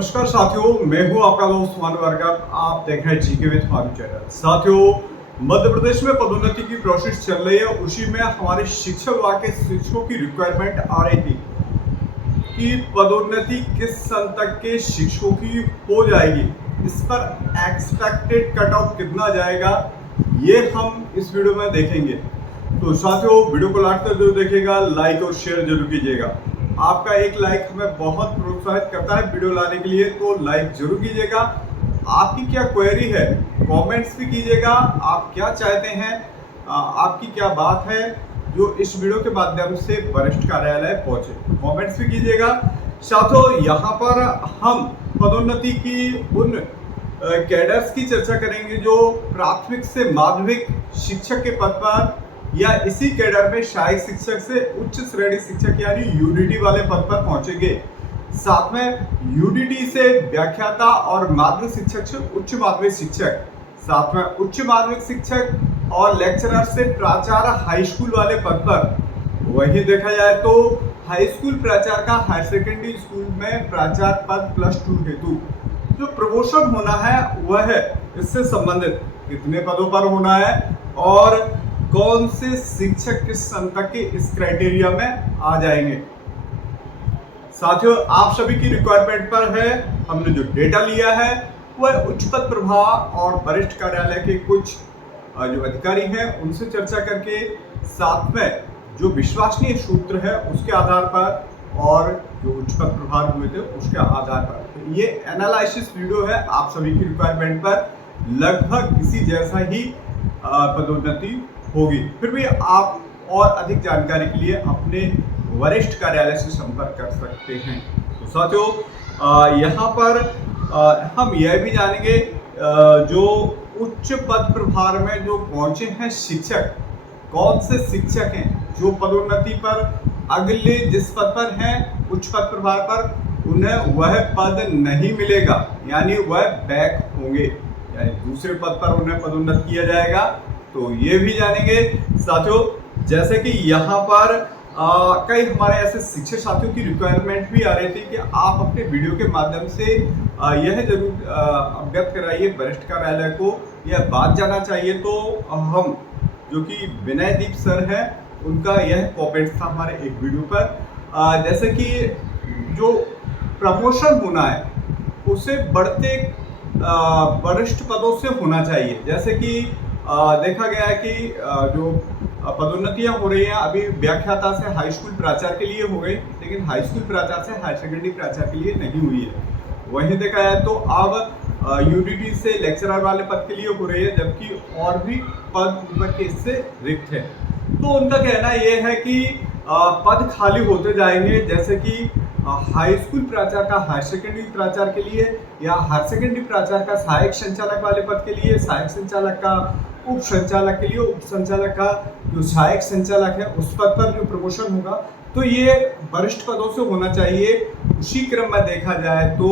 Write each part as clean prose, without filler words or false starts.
नमस्कार साथियों, मैं हूं आपका दोस्त मानव वर्गर। आप देख रहे हैं जीके विद मानव चैनल। साथियों, मध्य प्रदेश में पदोन्नति की प्रोसेस चल रही है। उसी में हमारे शिक्षक विभाग के शिक्षकों की रिक्वायरमेंट आ रही थी कि पदोन्नति किस सन तक के शिक्षकों की हो जाएगी, इस पर एक्सपेक्टेड कट ऑफ कितना जाएगा, ये हम इस वीडियो में देखेंगे। तो साथियों, वीडियो को लास्ट तक जरूर देखिएगा, लाइक और शेयर जरूर कीजिएगा। आपका एक लाइक हमें बहुत प्रोत्साहित करता है वीडियो लाने के लिए, तो लाइक जरूर कीजिएगा। आपकी क्या क्वेरी है कमेंट्स भी कीजिएगा। आप क्या चाहते हैं, आपकी क्या बात है जो इस वीडियो के माध्यम से वरिष्ठ कार्यालय पहुंचे, कमेंट्स भी कीजिएगा। साथियों, यहाँ पर हम पदोन्नति की उन कैडर्स की चर्चा करेंगे जो प्राथमिक से माध्यमिक शिक्षक के पद पर या इसी कैडर में सहायक शिक्षक से उच्च श्रेणी शिक्षक यानी यूडीटी वाले पद पर पहुंचेंगे। साथ में यूडीटी से व्याख्याता और माध्यमिक शिक्षक से उच्च माध्यमिक शिक्षक, साथ में उच्च माध्यमिक शिक्षक और लेक्चरर से प्राचार्य हाई स्कूल वाले पद पर। वही देखा जाए तो हाई स्कूल प्राचार्य का हायर सेकेंडरी स्कूल में प्राचार्य पद +2 हेतु जो प्रमोशन होना है वह है इससे संबंधित कितने पदों पर होना है और कौन से शिक्षक किस सन तक के इस क्राइटेरिया में आ जाएंगे। साथियों, आप सभी की रिक्वायरमेंट पर है। हमने जो डेटा लिया है वह उच्च पद प्रभाग और वरिष्ठ कार्यालय के कुछ जो अधिकारी हैं उनसे चर्चा करके, साथ में जो विश्वसनीय सूत्र है उसके आधार पर और जो उच्च पद प्रभाग हुए थे उसके आधार पर। तो ये एनालिसिस वीडियो है आप सभी की रिक्वायरमेंट पर, लगभग इसी जैसा ही पदोन्नति होगी। फिर भी आप और अधिक जानकारी के लिए अपने वरिष्ठ कार्यालय से संपर्क कर सकते हैं। तो साथियों, यहाँ पर हम यह भी जानेंगे जो उच्च पद प्रभार में जो पहुंचे हैं शिक्षक, कौन से शिक्षक हैं जो पदोन्नति पर अगले जिस पद पर हैं उच्च पद प्रभार पर उन्हें वह पद नहीं मिलेगा, यानी वह बैक होंगे, यानी दूसरे पद पर उन्हें पदोन्नत किया जाएगा। तो ये भी जानेंगे। साथियों, जैसे कि यहाँ पर कई हमारे ऐसे शिक्षक साथियों की रिक्वायरमेंट भी आ रही थी कि आप अपने वीडियो के माध्यम से यह जरूर अवगत कराइए वरिष्ठ कार्यालय को, यह बात जानना चाहिए। तो हम जो कि विनय दीप सर हैं उनका यह कमेंट था हमारे एक वीडियो पर, जैसे कि जो प्रमोशन होना है उसे बढ़ते वरिष्ठ पदों से होना चाहिए। जैसे कि देखा गया है कि जो पदोन्नतियां हो रही हैं अभी व्याख्याता से हाई स्कूल प्राचार्य के लिए हो गई, लेकिन हाई स्कूल प्राचार्य से हायर सेकेंडरी प्राचार्य के लिए नहीं हुई है। वहीं देखा जाए तो अब यूडीटी से लेक्चरर वाले पद के लिए हो रही है, जबकि और भी पद ऊपर के इससे रिक्त है। तो उनका कहना यह है कि पद खाली होते जाएंगे, जैसे कि हाई स्कूल प्राचार्य का हायर सेकेंडरी प्राचार्य के लिए या हायर सेकेंडरी प्राचार्य का सहायक संचालक वाले पद के लिए, सहायक संचालक का उप संचालक के लिए, उप संचालक का जो सहायक संचालक है उस पद पर जो प्रमोशन होगा, तो ये वरिष्ठ पदों से होना चाहिए। उसी क्रम में देखा जाए तो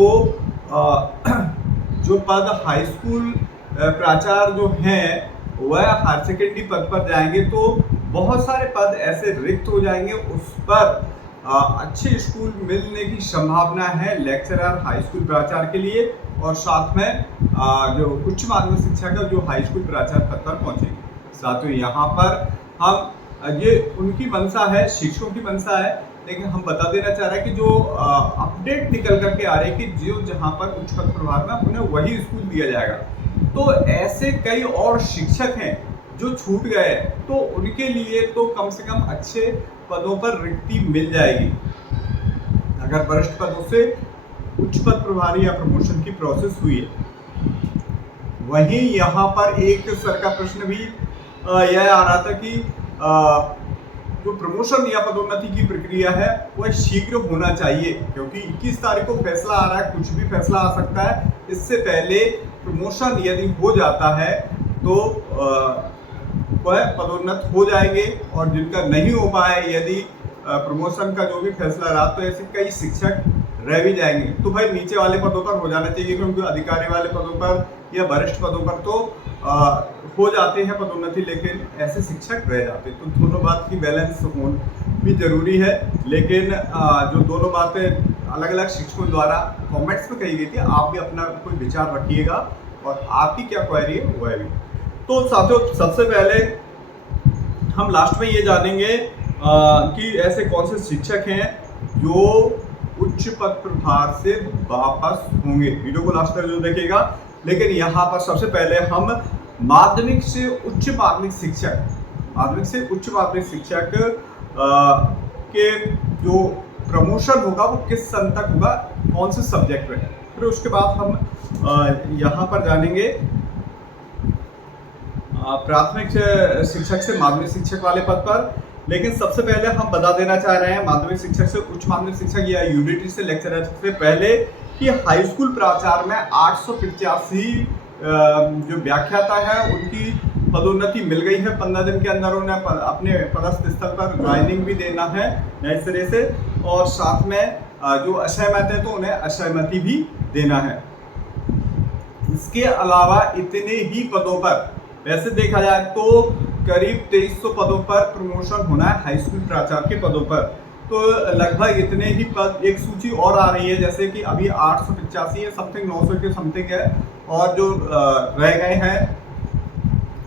जो पद हाई स्कूल प्राचार्य जो हैं वह हायर सेकेंडरी पद पर जाएंगे, तो बहुत सारे पद ऐसे रिक्त हो जाएंगे, उस पर अच्छे स्कूल मिलने की संभावना है लेक्चरर हाई स्कूल प्राचार्य के लिए, और साथ में जो उच्च माध्यमिक शिक्षा का जो हाई स्कूल प्राचार्य पद पर पहुंचेंगे। साथियों, यहाँ पर हम ये उनकी मंशा है, शिक्षकों की मंशा है, लेकिन हम बता देना चाह रहे हैं कि जो अपडेट निकल करके आ रही है कि जो जहाँ पर उच्च पद प्रभार में उन्हें वही स्कूल दिया जाएगा। तो ऐसे कई और शिक्षक हैं जो छूट गए, तो उनके लिए तो कम से कम अच्छे पदों पर रिक्ति मिल जाएगी अगर वरिष्ठ पदों से उच्च पद प्रभारी या प्रमोशन की प्रोसेस हुई है। वहीं यहाँ पर एक सर का प्रश्न भी यह आ रहा था कि जो प्रमोशन या पदोन्नति की प्रक्रिया है वह शीघ्र होना चाहिए, क्योंकि 21 तारीख को फैसला आ रहा है, कुछ भी फैसला आ सकता है। इससे पहले प्रमोशन यदि हो जाता है तो वह पदोन्नत हो जाएंगे, और जिनका नहीं हो पाए यदि प्रमोशन का जो भी फैसला रहा तो ऐसे कई शिक्षक रह भी जाएंगे। तो भाई नीचे वाले पदों पर हो जाना चाहिए, क्योंकि अधिकारी वाले पदों पर या वरिष्ठ पदों पर तो हो जाते हैं पदोन्नति, लेकिन ऐसे शिक्षक रह जाते। तो दोनों बात की बैलेंस होना भी जरूरी है, लेकिन जो दोनों बातें अलग अलग शिक्षकों द्वारा कमेंट्स में कही गई थी। आप भी अपना कोई विचार रखिएगा और आपकी क्या क्वेरी है वह भी। तो साथियों, सबसे पहले हम लास्ट में ये जानेंगे कि ऐसे कौन से शिक्षक हैं जो उच्च पद प्रभार से वापस होंगे। वीडियो को लास्ट तक जो देखेगा। लेकिन यहाँ पर सबसे पहले हम माध्यमिक से उच्च माध्यमिक शिक्षक के जो प्रमोशन होगा वो किस सन तक होगा, कौन से सब्जेक्ट में। फिर उसके बाद हम यहाँ पर जानेंगे प्राथमिक शिक्षक से माध्यमिक शिक्षक वाले पद पर। लेकिन सबसे पहले हम बता देना चाह रहे हैं माध्यमिक शिक्षक से उच्च माध्यमिक शिक्षक या यूडीटी से लेक्चरर से पहले कि हाई स्कूल प्राचार्य में 885 जो व्याख्याता है उनकी पदोन्नति मिल गई है। 15 दिन के अंदर उन्हें अपने पदस्थ स्थल पर ज्वाइनिंग भी देना है नए सिरे से, और साथ में जो असहमत है तो उन्हें असहमति भी देना है। इसके अलावा इतने ही पदों पर, वैसे देखा जाए तो करीब 2300 पदों पर प्रमोशन होना है हाई स्कूल प्राचार्य के पदों पर। तो लगभग इतने ही पद, एक सूची और आ रही है जैसे कि अभी 885 है समथिंग, 900 के समथिंग है, और जो रह गए हैं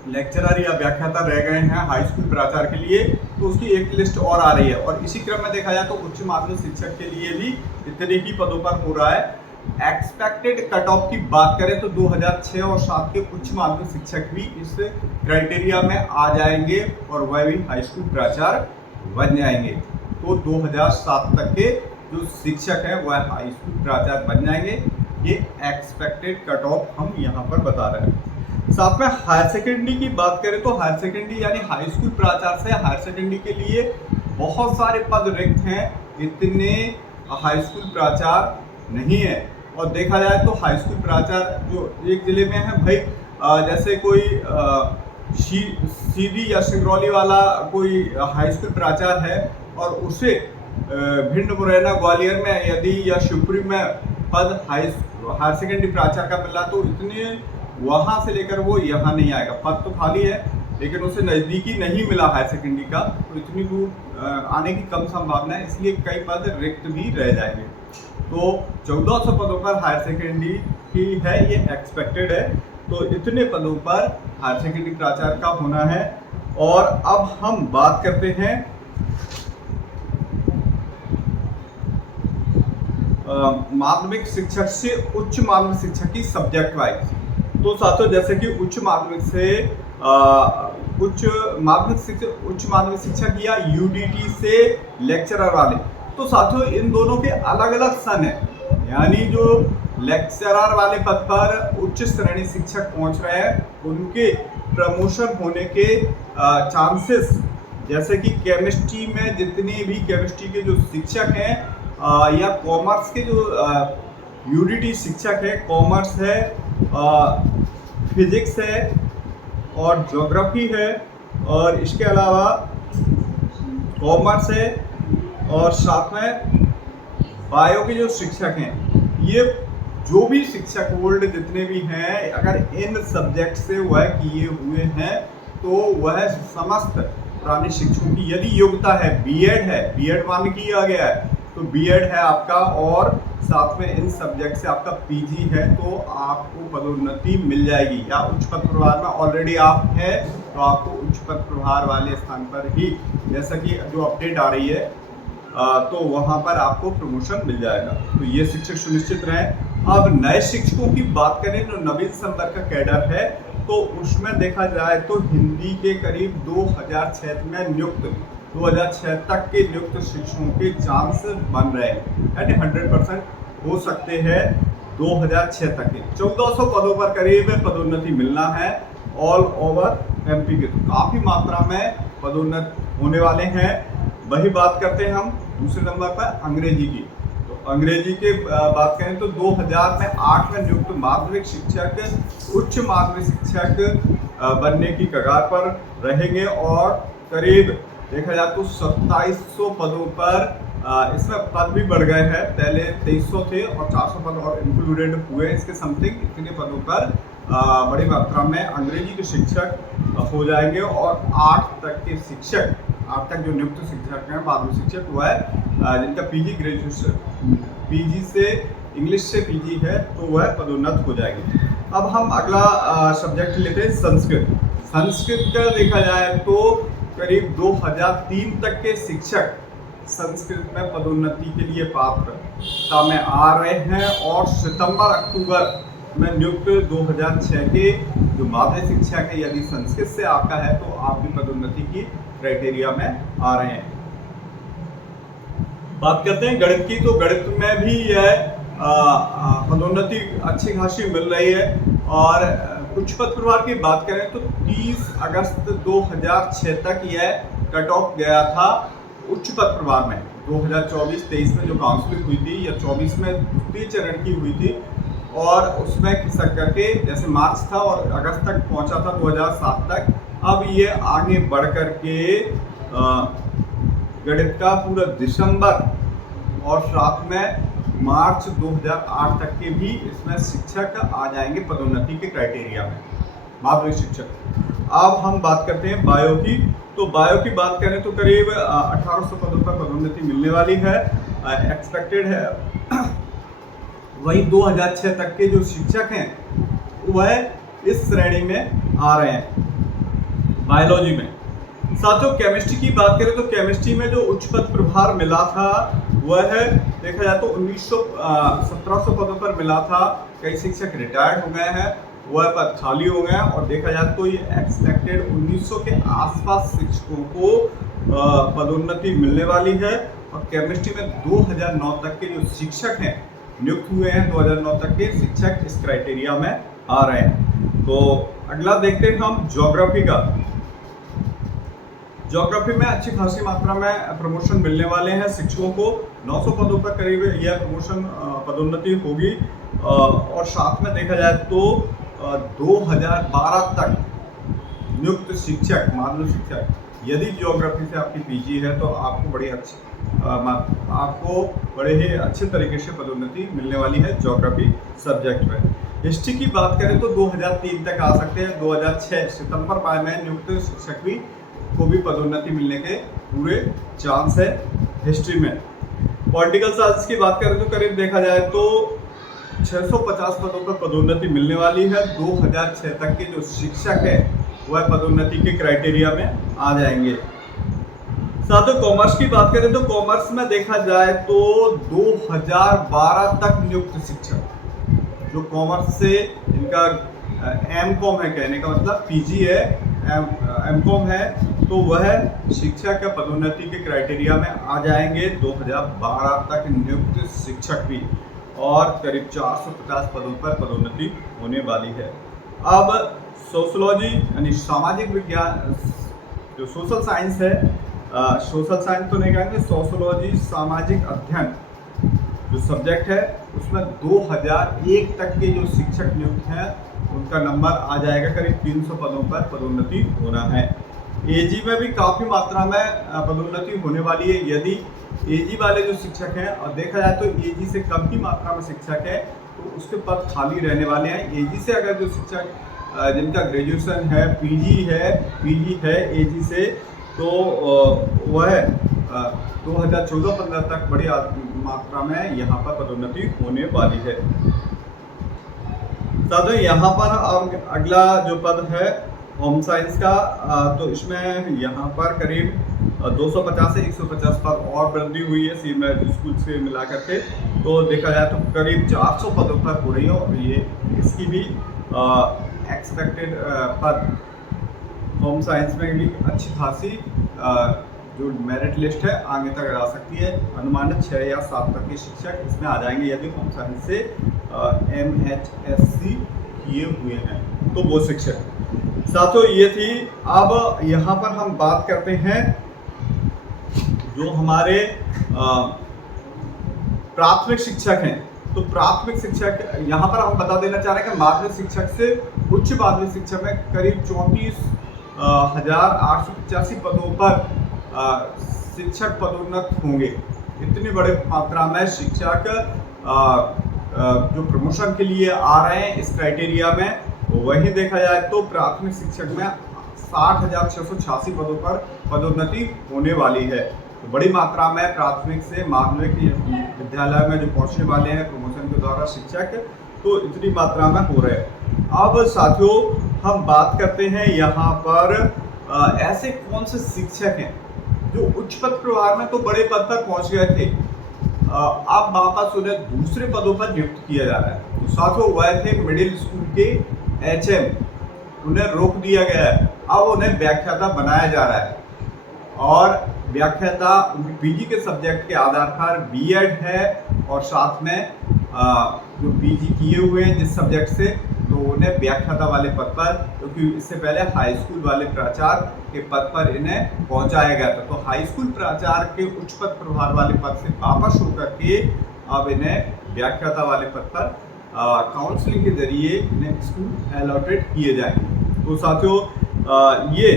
लेक्चरर या व्याख्याता रह गए हैं हाई स्कूल प्राचार्य के लिए, तो उसकी एक लिस्ट और आ रही है। और इसी क्रम में देखा जाए तो उच्च माध्यमिक शिक्षक के लिए भी इतने ही पदों पर हो रहा है। एक्सपेक्टेड कट ऑफ की बात करें तो 2006 और 7 के उच्च माध्यमिक शिक्षक भी इस क्राइटेरिया में आ जाएंगे और वह भी हाई स्कूल प्राचार्य बन जाएंगे। तो 2007 तक के जो शिक्षक हैं वह हाई स्कूल प्राचार्य बन जाएंगे। ये एक्सपेक्टेड कट ऑफ हम यहाँ पर बता रहे हैं। साथ में हायर सेकेंडरी की बात करें तो हायर सेकेंडरी यानी हाई स्कूल प्राचार्य से हायर सेकेंडरी के लिए बहुत सारे पद रिक्त हैं, इतने हाई स्कूल प्राचार्य नहीं है। और देखा जाए तो हाई स्कूल प्राचार्य जो एक जिले में है भाई, जैसे कोई सीधी या सिंगरौली वाला कोई हाई स्कूल प्राचार्य है और उसे भिंड मुरैना ग्वालियर में यदि या शिवपुरी में पद हायर सेकेंडरी प्राचार्य का मिला तो इतने वहाँ से लेकर वो यहाँ नहीं आएगा। पद तो खाली है लेकिन उसे नज़दीकी नहीं मिला हायर सेकेंडरी का, तो इतनी दूर आने की कम संभावना है, इसलिए कई पद रिक्त भी रह जाएंगे। तो 1400 पदों पर हायर सेकेंडरी की है, ये एक्सपेक्टेड है। तो इतने पदों पर हायर सेकेंडरी प्राचार्य का होना है। और अब हम बात करते हैं माध्यमिक शिक्षक से उच्च माध्यमिक शिक्षक की सब्जेक्ट वाइज। तो साथियों, जैसे कि उच्च माध्यमिक शिक्षक या यूडीटी से लेक्चरर वाले, तो साथियों इन दोनों के अलग अलग सन है। यानी जो लेक्चरर वाले पद पर उच्च श्रेणी शिक्षक पहुंच रहे हैं उनके प्रमोशन होने के चांसेस, जैसे कि केमिस्ट्री में जितने भी केमिस्ट्री के जो शिक्षक हैं या कॉमर्स के जो यूडीटी शिक्षक है, कॉमर्स है, फिजिक्स है और ज्योग्राफी है, और इसके अलावा कॉमर्स है और साथ में बायो के जो शिक्षक हैं, ये जो भी शिक्षक वर्ल्ड जितने भी हैं अगर इन सब्जेक्ट से वह किए हुए हैं तो वह समस्त पुराने शिक्षकों की यदि योग्यता है, बीएड है, बीएड मान्य किया गया है तो बीएड है आपका, और साथ में इन सब्जेक्ट से आपका पीजी है तो आपको पदोन्नति मिल जाएगी। या उच्च पद प्रभार में ऑलरेडी आप हैं तो आपको उच्च पद प्रभार वाले स्थान पर ही, जैसा कि जो अपडेट आ रही है तो वहाँ पर आपको प्रमोशन मिल जाएगा। तो ये शिक्षक सुनिश्चित रहें। अब नए शिक्षकों की बात करें जो नवीन संपर्क का कैडर है, तो उसमें देखा जाए तो हिंदी के करीब 2006 में नियुक्त 2006 तक के नियुक्त शिक्षकों के चांस बन रहे हैं, यानी 100% हो सकते हैं 2006 तक के। 1400 पदों पर करीब पदोन्नति मिलना है ऑल ओवर एमपी के, तो काफ़ी मात्रा में पदोन्नत होने वाले हैं। वही बात करते हैं हम दूसरे नंबर पर अंग्रेजी की। तो अंग्रेजी के बात करें तो 2000 में 8 में नियुक्त माध्यमिक शिक्षक उच्च माध्यमिक शिक्षक बनने की कगार पर रहेंगे, और करीब देखा जाए तो 2700 पदों पर इसमें पद भी बढ़ गए हैं, पहले 2300 थे और 400 पद और इंक्लूडेड हुए इसके समथिंग। इतने पदों पर बड़ी मात्रा में अंग्रेजी के शिक्षक हो जाएंगे, और 8 तक जो नियुक्त शिक्षक हैं माध्यमिक शिक्षक वह जिनका पीजी ग्रेजुएशन पीजी से इंग्लिश से पीजी है तो वह पदोन्नत हो जाएगी। अब हम अगला सब्जेक्ट लेते हैं संस्कृत। संस्कृत का देखा जाए तो करीब 2003 तक के शिक्षक संस्कृत में पदोन्नति के लिए पात्रता में आ रहे हैं और सितंबर अक्टूबर में नियुक्त 2006 के जो माध्यमिक शिक्षक है, यदि संस्कृत से आपका है तो आप भी पदोन्नति की क्राइटेरिया में आ रहे हैं। बात करते हैं गणित की, तो गणित में भी यह पदोन्नति अच्छी खासी मिल रही है। और उच्च पद प्रभार की बात करें तो 30 अगस्त 2006 तक यह कट ऑफ गया था उच्च पद प्रभार में। 2024-23 में जो काउंसलिंग हुई थी या 24 में द्वितीय चरण की हुई थी और उसमें खिसक करके जैसे मार्च था और अगस्त तक पहुंचा था 2007 तक। अब ये आगे बढ़ करके गणित का पूरा दिसंबर और साथ में मार्च 2008 तक के भी इसमें शिक्षक आ जाएंगे पदोन्नति के क्राइटेरिया में, माध्यमिक शिक्षक। अब हम बात करते हैं बायो की, तो बायो की बात करें तो करीब 1800 पदों पर पदोन्नति मिलने वाली है, एक्सपेक्टेड है। वही 2006 तक के जो शिक्षक हैं वह इस श्रेणी में आ रहे हैं बायोलॉजी में। साथियों केमिस्ट्री की बात करें तो केमिस्ट्री में जो उच्च पद प्रभार मिला था वह है देखा जाए तो 1700 पदों पर मिला था। कई शिक्षक रिटायर्ड हो गए हैं, वह पद खाली हो गए हैं और देखा जाए तो ये एक्सपेक्टेड 1900 के आसपास शिक्षकों को पदोन्नति मिलने वाली है। और केमिस्ट्री में 2009 तक के जो शिक्षक हैं नियुक्त हुए हैं, 2009 तक के शिक्षक इस क्राइटेरिया में आ रहे हैं। तो अगला देखते हैं हम ज्योग्राफी का। ज्योग्राफी में अच्छी खासी मात्रा में प्रमोशन मिलने वाले हैं शिक्षकों को, 900 पदों पर करीब यह प्रमोशन पदोन्नति होगी। और साथ में देखा जाए तो 2012 तक नियुक्त शिक्षक, माध्यमिक शिक्षक, यदि ज्योग्राफी से आपकी पीजी है तो आपको बड़े ही अच्छे तरीके से पदोन्नति मिलने वाली है ज्योग्राफी सब्जेक्ट में। हिस्ट्री की बात करें तो 2003 तक आ सकते हैं, 2006 सितंबर में नियुक्त शिक्षक भी को भी पदोन्नति मिलने के पूरे चांस है हिस्ट्री में। पॉलिटिकल साइंस की बात करें तो करीब देखा जाए तो 650 पदों पर पदोन्नति मिलने वाली है। 2006 तक के जो शिक्षक है वह पदोन्नति के क्राइटेरिया में आ जाएंगे। साथ ही कॉमर्स की बात करें तो कॉमर्स में देखा जाए तो 2012 तक नियुक्त शिक्षक जो कॉमर्स से इनका एम.कॉम है, कहने का मतलब पीजी है, एम.कॉम है, तो वह शिक्षा के पदोन्नति के क्राइटेरिया में आ जाएंगे। 2012 तक नियुक्त शिक्षक भी और करीब 450 पदों पर पदोन्नति होने वाली है। अब सोशलॉजी यानी सामाजिक विज्ञान, जो सोशल साइंस है, सोशल साइंस तो नहीं कहेंगे, सोशलॉजी सामाजिक अध्ययन जो सब्जेक्ट है उसमें 2001 तक के जो शिक्षक नियुक्त हैं उनका नंबर आ जाएगा, करीब 300 पदों पर पदोन्नति होना है। एजी में भी काफ़ी मात्रा में पदोन्नति होने वाली है। यदि एजी वाले जो शिक्षक हैं और देखा जाए तो एजी से कम ही मात्रा में शिक्षक है तो उसके पद खाली रहने वाले हैं। एजी से अगर जो शिक्षक जिनका ग्रेजुएशन है, पीजी है एजी से, तो वह 2014-15 तक बड़ी मात्रा में यहाँ पर पदोन्नति होने वाली है। साथियों यहाँ पर अगला जो पद है होम साइंस का, तो इसमें यहाँ पर करीब 250 से 150 पद और वृद्धि हुई है सीनियर स्कूल से मिला करके। तो देखा जाए तो करीब 400 पदों पर हो रही है और ये इसकी भी एक्सपेक्टेड पद होम साइंस में भी अच्छी खासी जो मेरिट लिस्ट है आगे तक आ सकती है। अनुमानित 6 या 7 तक के शिक्षक इसमें आ जाएंगे यदि होम साइंस से MHSC किए हुए हैं तो वो शिक्षक। साथियों ये थी। अब यहाँ पर हम बात करते हैं जो हमारे प्राथमिक शिक्षक हैं। तो प्राथमिक शिक्षक यहाँ पर हम बता देना चाह रहे हैं कि माध्यमिक शिक्षक से उच्च माध्यमिक शिक्षक में करीब 34,885 पदों पर शिक्षक पदोन्नत होंगे। इतनी बड़े मात्रा में शिक्षक जो प्रमोशन के लिए आ रहे हैं इस क्राइटेरिया में। वही देखा जाए तो प्राथमिक शिक्षक में 60,686 पदों पर पदोन्नति होने वाली है। तो बड़ी मात्रा में प्राथमिक से माध्यमिक विद्यालय में जो पहुंचने वाले हैं प्रमोशन के द्वारा शिक्षक, तो इतनी मात्रा में हो रहे हैं। अब साथियों हम बात करते हैं यहाँ पर ऐसे कौन से शिक्षक हैं जो उच्च पद प्रभार में तो बड़े पद पर पहुंच गए थे, अब वापस उन्हें दूसरे पदों पर नियुक्त किया जा रहा है। तो साथियों वह थे मिडिल स्कूल के HM, उन्हें रोक दिया गया है, अब उन्हें व्याख्याता बनाया जा रहा है और व्याख्याता उनकी PG के सब्जेक्ट के आधार पर B.Ed है और साथ में जो PG किए हुए हैं जिस सब्जेक्ट से, तो उन्हें व्याख्याता वाले पद पर, क्योंकि इससे पहले हाई स्कूल वाले प्राचार्य के पद पर इन्हें पहुंचाया गया था। तो हाई स्कूल प्राचार्य के उच्च पद प्रभार वाले पद से वापस होकर के अब इन्हें व्याख्याता वाले पद पर काउंसलिंग के जरिए इन्हें स्कूल अलॉटेड किए जाएंगे। तो साथियों ये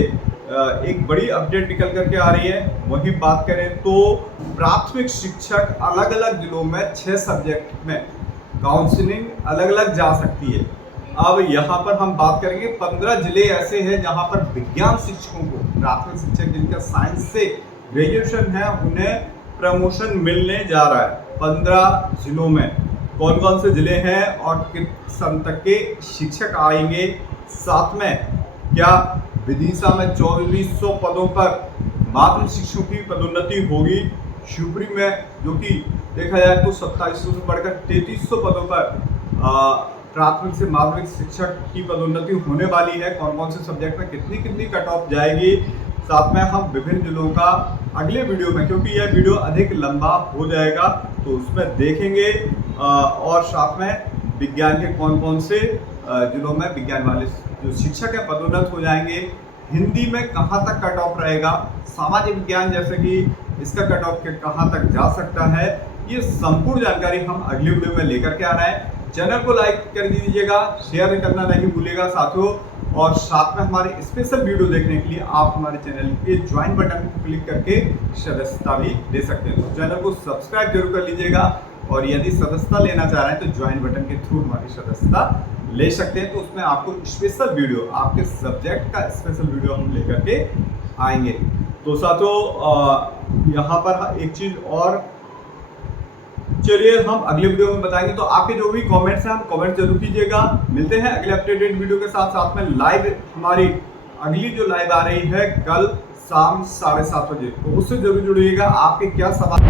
एक बड़ी अपडेट निकल करके आ रही है। वही बात करें तो प्राथमिक शिक्षक अलग अलग जिलों में 6 सब्जेक्ट में काउंसलिंग अलग अलग जा सकती है। अब यहाँ पर हम बात करेंगे 15 जिले ऐसे हैं जहाँ पर विज्ञान शिक्षकों को, प्राथमिक शिक्षक जिनका साइंस से ग्रेजुएशन है, उन्हें प्रमोशन मिलने जा रहा है 15 जिलों में। कौन कौन से जिले हैं और किस सन तक के शिक्षक आएंगे, साथ में क्या विदिशा में 2400 पदों पर माध्यमिक शिक्षकों की पदोन्नति होगी, शिवपुरी में जो कि देखा जाए तो 2700 से बढ़कर 3300 पदों पर प्राथमिक से माध्यमिक शिक्षक की पदोन्नति होने वाली है, कौन कौन से सब्जेक्ट में कितनी कितनी कट ऑफ जाएगी, साथ में हम विभिन्न जिलों का अगले वीडियो में, क्योंकि यह वीडियो अधिक लंबा हो जाएगा तो उसमें देखेंगे और साथ में विज्ञान के कौन कौन से जिलों में विज्ञान वाले जो शिक्षक है पदोन्नत हो जाएंगे, हिंदी में कहाँ तक कट ऑफ रहेगा, सामाजिक विज्ञान जैसे कि इसका कट ऑफ कहाँ तक जा सकता है, ये संपूर्ण जानकारी हम अगले वीडियो में लेकर के आ रहे हैं। चैनल को लाइक कर दीजिएगा, शेयर करना नहीं भूलिएगा साथियों, और साथ में हमारे स्पेशल वीडियो देखने के लिए आप हमारे चैनल के ज्वाइन बटन को क्लिक करके सदस्यता भी ले सकते हैं। तो चैनल को सब्सक्राइब जरूर कर लीजिएगा और यदि सदस्यता लेना चाह रहे हैं तो ज्वाइन बटन के थ्रू हमारी सदस्यता ले सकते हैं। तो उसमें आपको स्पेशल वीडियो, आपके सब्जेक्ट का स्पेशल वीडियो हम लेकर के आएंगे। तो साथियों यहाँ पर एक चीज़ और, चलिए हम अगले वीडियो में बताएंगे। तो आपके जो भी कमेंट्स हैं हम कमेंट जरूर कीजिएगा। मिलते हैं अगले अपडेटेड वीडियो के साथ। साथ में लाइव हमारी अगली जो लाइव आ रही है कल शाम 7:30 बजे, तो उससे जरूर जुड़िएगा। आपके क्या सवाल